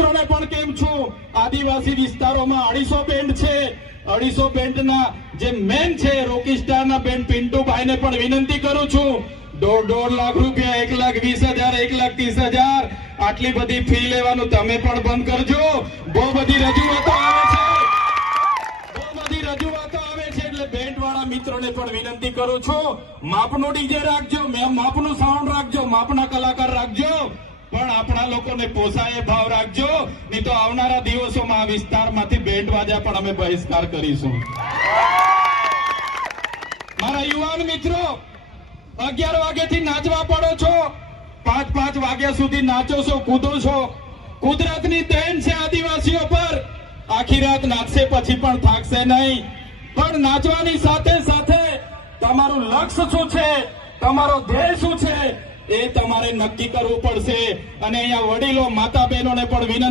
મિત્રોને પણ કેમ છું? આદિવાસી વિસ્તારોમાં અઢીસો બેન્ડ છે. અઢીસો બેન્ડના જે મેન છે, રોકી સ્ટારના બેન્ડ પિન્ટુભાઈ ને પણ વિનંતી કરું છું. દોઢ દોઢ લાખ રૂપિયા, એક લાખ વીસ હજાર, એક લાખ ત્રીસ હજાર. આટલી બધી ફી લેવાનું તમે પણ બંધ કરજો. બહુ બધી રજૂઆતો આવે છે. બહુ બધી રજૂઆતો આવે છે એટલે બેન્ડ વાળા મિત્રોને પણ વિનંતી કરું છું. માપનું ડીજે રાખજો, મેં માપનું સાઉન્ડ રાખજો, માપના કલાકાર રાખજો. પણ આપણા લોકોને પોસાય ભાવ રાખજો. નહીં તો આવનારા દિવસોમાં આ વિસ્તારમાંથી બેન્ડ વાજા પણ અમે બહિષ્કાર કરીશું. મારા યુવાન મિત્રો, અગિયાર વાગ્યાથી નાચવા પડો છો. પાંચ પાંચ વાગ્યા સુધી નાચો છો, કૂદો છો. કુદરતની દેન છે આદિવાસીઓ પર. આખી રાત નાચશે પછી પણ થાકશે નહીં. પણ નાચવાની સાથે સાથે તમારું લક્ષ્ય શું છે? તમારો ધ્યેય શું છે? એ તમારે નક્કી કરવું પડશે. અને અહીંયા વડીલો માતા બહેનોને પણ વિનંતી